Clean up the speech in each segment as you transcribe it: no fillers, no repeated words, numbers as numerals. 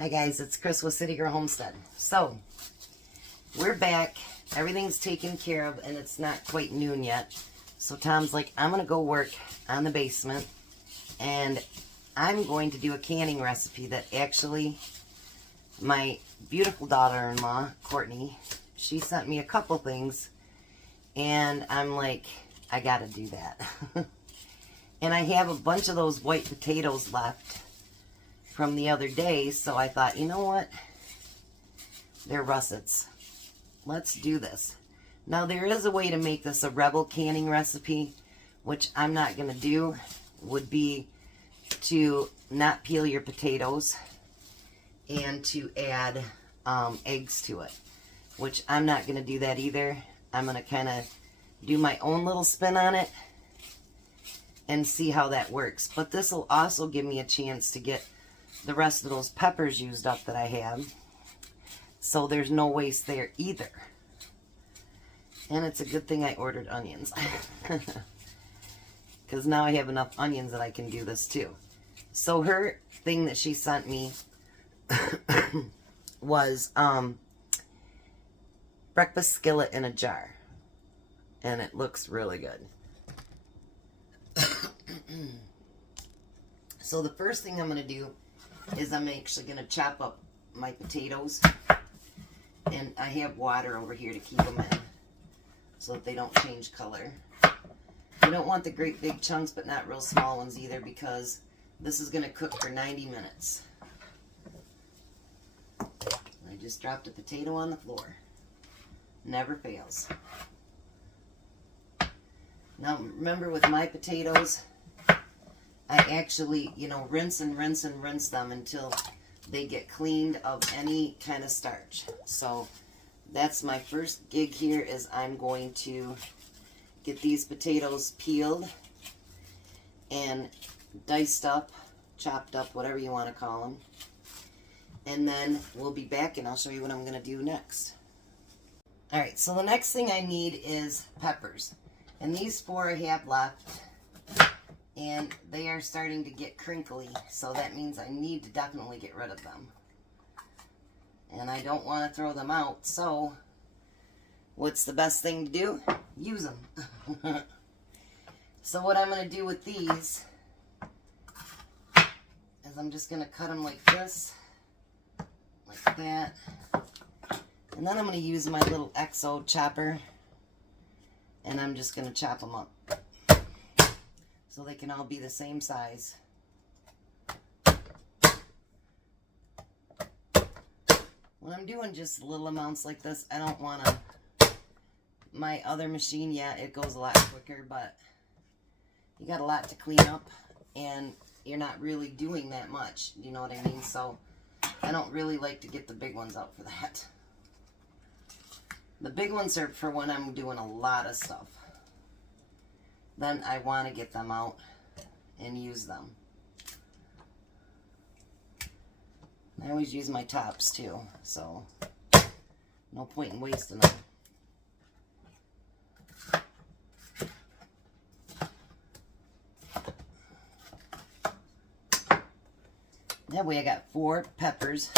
Hi guys, it's Chris with City Girl Homestead. So, we're back. Everything's taken care of and it's not quite noon yet. So Tom's like, I'm going to go work on the basement and I'm going to do a canning recipe that actually my beautiful daughter-in-law, Courtney, she sent me a couple things and I'm like, I got to do that. And I have a bunch of those white potatoes left from the other day, so I thought, you know what? They're russets. Let's do this. Now, there is a way to make this a rebel canning recipe, which I'm not going to do, would be to not peel your potatoes and to add eggs to it, which I'm not going to do that either. I'm going to kind of do my own little spin on it and see how that works. But this will also give me a chance to get the rest of those peppers used up that I have. So there's no waste there either. And it's a good thing I ordered onions. Because now I have enough onions that I can do this too. So her thing that she sent me was breakfast skillet in a jar. And it looks really good. So the first thing I'm going to do is I'm actually going to chop up my potatoes, and I have water over here to keep them in so that they don't change color. You don't want the great big chunks, but not real small ones either, because this is going to cook for 90 minutes. I just dropped a potato on the floor. Never fails. Now remember, with my potatoes, I actually, rinse and rinse and rinse them until they get cleaned of any kind of starch. So that's my first gig here, is I'm going to get these potatoes peeled and diced up, chopped up, whatever you want to call them. And then we'll be back and I'll show you what I'm going to do next. Alright, so the next thing I need is peppers. And these 4 I have left. And they are starting to get crinkly, so that means I need to definitely get rid of them. And I don't want to throw them out, so what's the best thing to do? Use them. So what I'm going to do with these is I'm just going to cut them like this, like that. And then I'm going to use my little XO chopper, and I'm just going to chop them up so they can all be the same size. When I'm doing just little amounts like this, I don't want to, my other machine, yeah, it goes a lot quicker, but you got a lot to clean up and you're not really doing that much, you know what I mean? So I don't really like to get the big ones out for that. The big ones are for when I'm doing a lot of stuff. Then I want to get them out and use them. I always use my tops too, so no point in wasting them. That way I got 4 peppers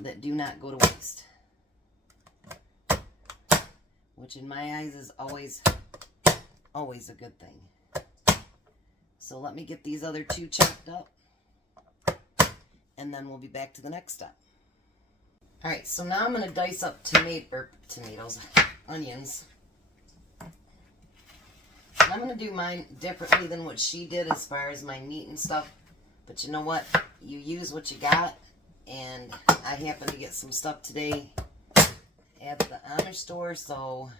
that do not go to waste. Which in my eyes is always a good thing. So let me get these other 2 chopped up, and then we'll be back to the next step. Alright, so now I'm going to dice up onions. I'm going to do mine differently than what she did as far as my meat and stuff. But you know what? You use what you got, and I happen to get some stuff today at the Amish store, so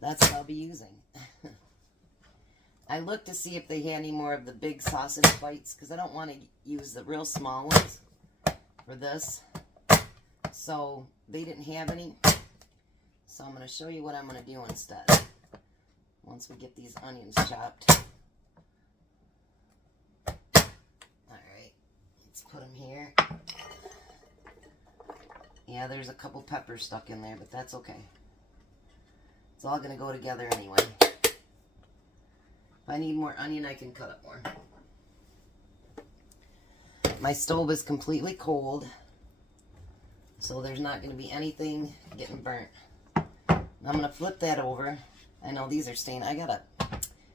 that's what I'll be using. I looked to see if they had any more of the big sausage bites, because I don't want to use the real small ones for this. So they didn't have any. So I'm going to show you what I'm going to do instead, once we get these onions chopped. Alright, let's put them here. Yeah, there's a couple peppers stuck in there, but that's okay. It's all going to go together anyway. If I need more onion, I can cut up more. Alright, my stove is completely cold, so there's not going to be anything getting burnt. I'm going to flip that over. I know these are stained. I got to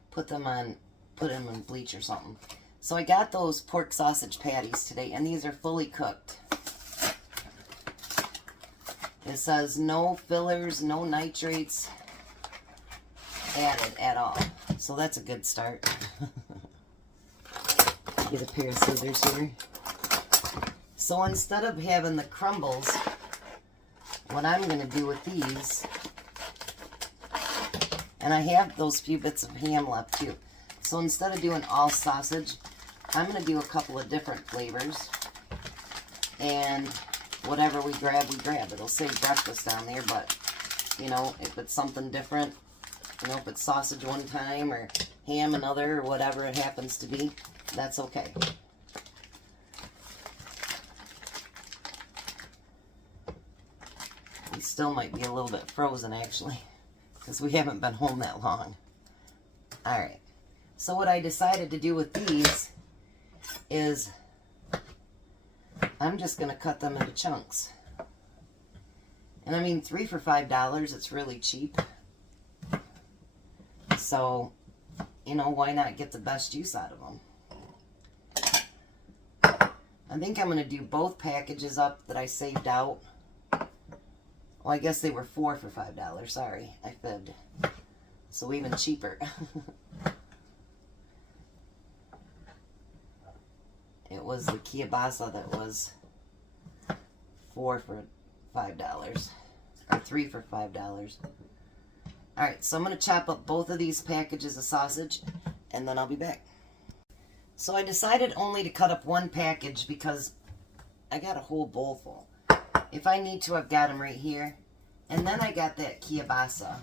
put them in bleach or something. So I got those pork sausage patties today, and these are fully cooked. It says no fillers, no nitrates added at all. So that's a good start. Get a pair of scissors here. So instead of having the crumbles, what I'm going to do with these, and I have those few bits of ham left too. So instead of doing all sausage, I'm going to do a couple of different flavors. And whatever we grab, we grab. It'll say breakfast down there, but, you know, if it's something different, you know, if it's sausage one time or ham another or whatever it happens to be, that's okay. These still might be a little bit frozen, actually, because we haven't been home that long. Alright, so what I decided to do with these is I'm just going to cut them into chunks. And I mean, 3 for $5, it's really cheap. So, you know, why not get the best use out of them? I think I'm going to do both packages up that I saved out. Well, I guess they were 4 for $5. Sorry, I fibbed. So even cheaper. It was the kielbasa that was 4 for $5. Or 3 for $5. Alright, so I'm going to chop up both of these packages of sausage, and then I'll be back. So I decided only to cut up one package because I got a whole bowl full. If I need to, I've got them right here. And then I got that kielbasa.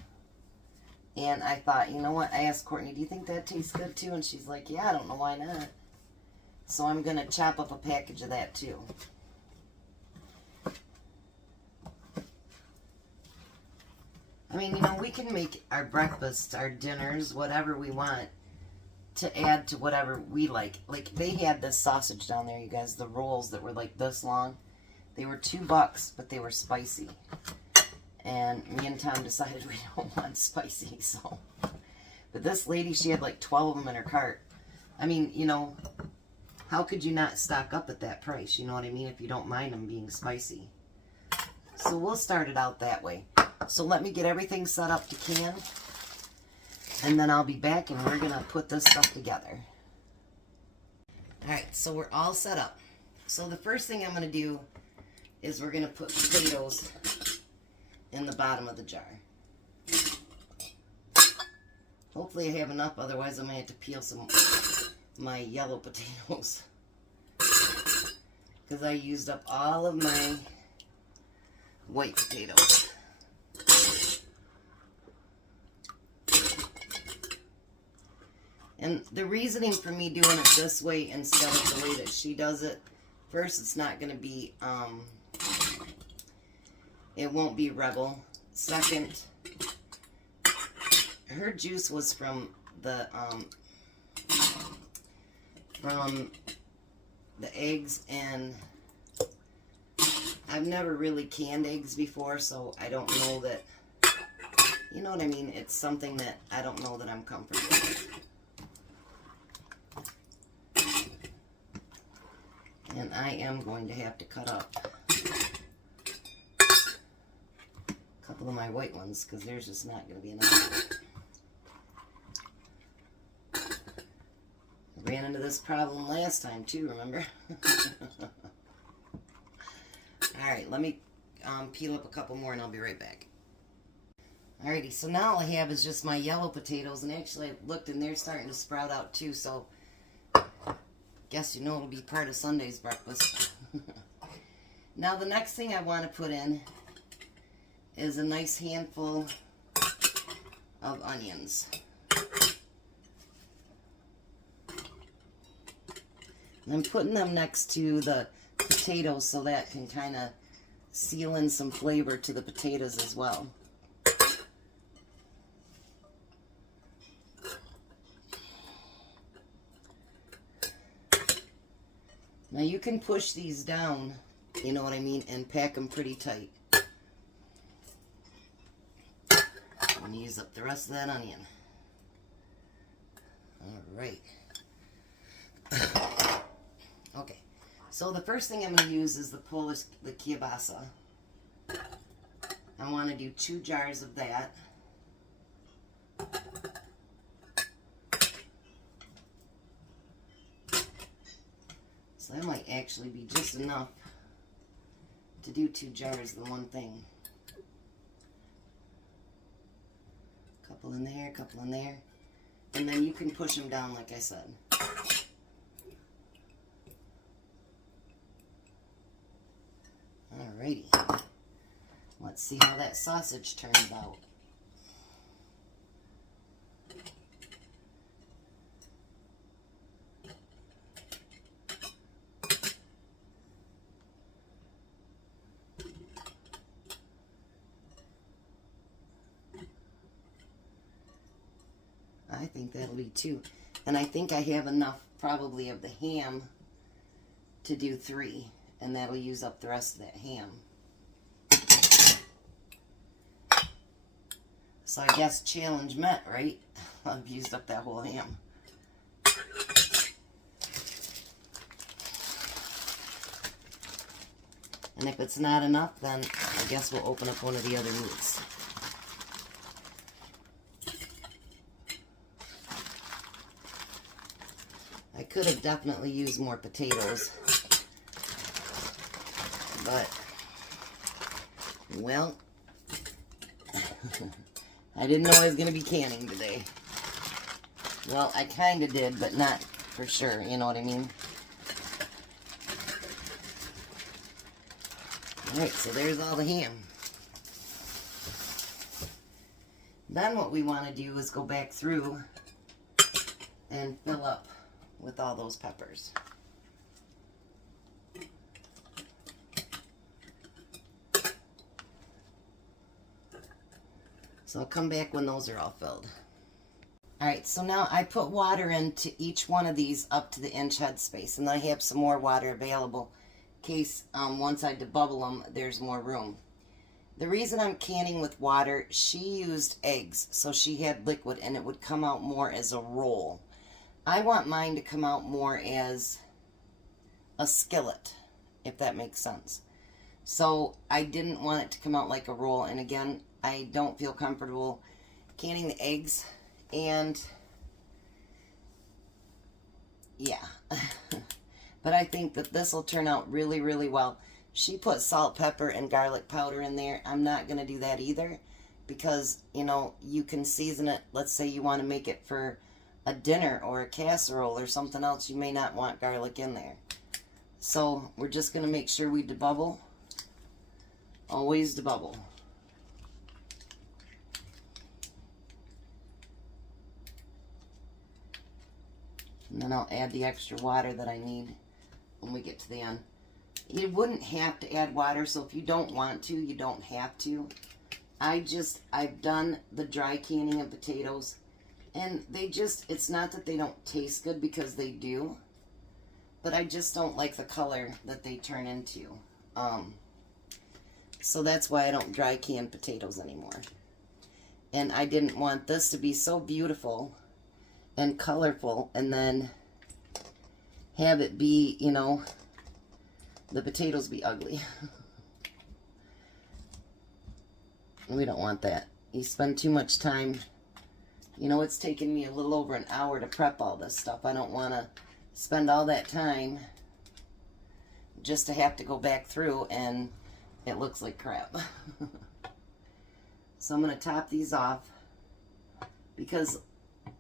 And I thought, you know what? I asked Courtney, do you think that tastes good too? And she's like, yeah, I don't know why not. So I'm going to chop up a package of that too. I mean, you know, we can make our breakfast, our dinners, whatever we want to add to whatever we like. Like, they had this sausage down there, you guys, the rolls that were like this long. They were $2, but they were spicy. And me and Tom decided we don't want spicy, so. But this lady, she had like 12 of them in her cart. I mean, you know, how could you not stock up at that price? You know what I mean? If you don't mind them being spicy. So we'll start it out that way. So let me get everything set up to can. And then I'll be back and we're going to put this stuff together. Alright, so we're all set up. So the first thing I'm going to do is we're going to put potatoes in the bottom of the jar. Hopefully I have enough, otherwise I'm going to have to peel some my yellow potatoes. Because I used up all of my white potatoes. And the reasoning for me doing it this way instead of the way that she does it, first, it's not going to be, it won't be Rebel. Second, her juice was from the eggs, and I've never really canned eggs before, so I don't know that, you know what I mean? It's something that I don't know that I'm comfortable with. And I am going to have to cut up a couple of my white ones because there's just not going to be enough. I ran into this problem last time too, remember? Alright, let me peel up a couple more and I'll be right back. Alrighty, so now all I have is just my yellow potatoes, and actually I looked and they're starting to sprout out too, so guess you know it'll be part of Sunday's breakfast. Now the next thing I want to put in is a nice handful of onions. And I'm putting them next to the potatoes so that can kind of seal in some flavor to the potatoes as well. Now you can push these down, you know what I mean, and pack them pretty tight. I'm going to use up the rest of that onion. Alright. Okay, so the first thing I'm going to use is the kielbasa. I want to do 2 jars of that. So that might actually be just enough to do 2 jars, the one thing. Couple in there, couple in there. And then you can push them down like I said. Alrighty. Let's see how that sausage turns out. I think that'll be 2. And I think I have enough probably of the ham to do 3. And that'll use up the rest of that ham. So I guess challenge met, right? I've used up that whole ham. And if it's not enough, then I guess we'll open up one of the other meats. I could have definitely used more potatoes, but, well, I didn't know I was going to be canning today. Well, I kind of did, but not for sure, you know what I mean? Alright, so there's all the ham. Then what we want to do is go back through and fill up with all those peppers. So I'll come back when those are all filled. Alright, so now I put water into each one of these up to the inch head space, and then I have some more water available in case once I debubble them, there's more room. The reason I'm canning with water, she used eggs, so she had liquid and it would come out more as a roll. I want mine to come out more as a skillet, if that makes sense. So I didn't want it to come out like a roll, and again, I don't feel comfortable canning the eggs, and yeah. But I think that this will turn out really, really well. She put salt, pepper, and garlic powder in there. I'm not going to do that either because, you know, you can season it. Let's say you want to make it for a dinner or a casserole or something else. You may not want garlic in there. So we're just going to make sure we debubble. Always debubble. And then I'll add the extra water that I need when we get to the end. You wouldn't have to add water, so if you don't want to, you don't have to. I've done the dry canning of potatoes, and they just, it's not that they don't taste good, because they do, but I just don't like the color that they turn into. So that's why I don't dry can potatoes anymore. And I didn't want this to be so beautiful and colorful and then have it be, you know, the potatoes be ugly. We don't want that. You spend too much time. You know, it's taken me a little over an hour to prep all this stuff. I don't want to spend all that time just to have to go back through and it looks like crap. So I'm going to top these off because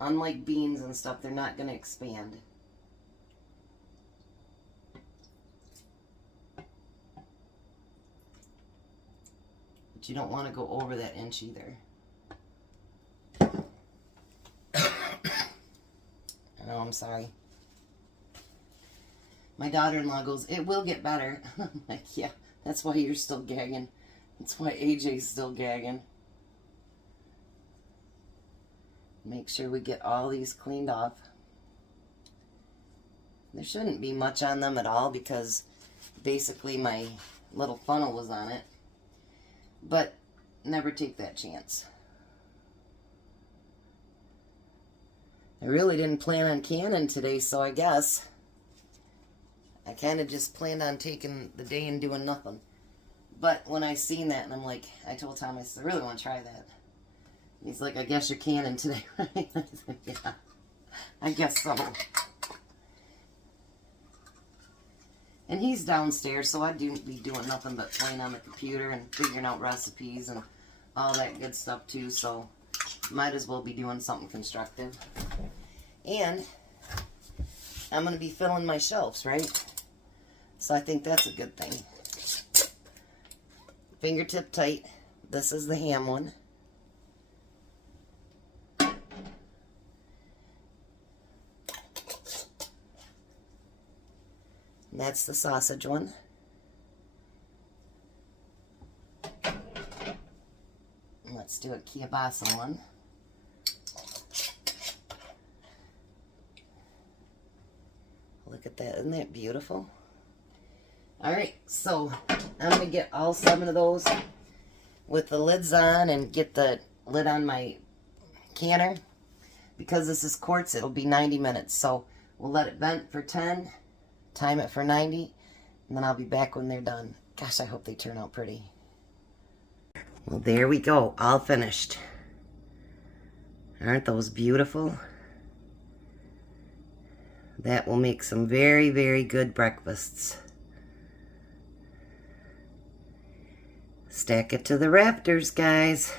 unlike beans and stuff, they're not going to expand. But you don't want to go over that inch either. I know, I'm sorry. My daughter-in-law goes, "It will get better." I'm like, yeah, that's why you're still gagging. That's why AJ's still gagging. Make sure we get all these cleaned off. There shouldn't be much on them at all because basically my little funnel was on it. But never take that chance. I really didn't plan on canning today, so I guess I kind of just planned on taking the day and doing nothing. But when I seen that, and I'm like, I told Tom, I said, I really want to try that. He's like, I guess you're canning today, right? I said, yeah, I guess so. And he's downstairs, so I'd be doing nothing but playing on the computer and figuring out recipes and all that good stuff too, so might as well be doing something constructive. And I'm going to be filling my shelves, right? So I think that's a good thing. Fingertip tight. This is the ham one. That's the sausage one. Let's do a kielbasa one. Look at that. Isn't that beautiful? Alright, so I'm going to get all 7 of those with the lids on and get the lid on my canner. Because this is quarts, it'll be 90 minutes. So we'll let it vent for 10, time it for 90, and then I'll be back when they're done. Gosh, I hope they turn out pretty. Well, there we go. All finished. Aren't those beautiful? That will make some very, very good breakfasts. Stack it to the rafters, guys.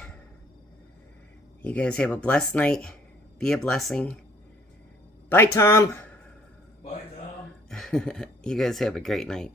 You guys have a blessed night. Be a blessing. Bye, Tom. Bye, Tom. You guys have a great night.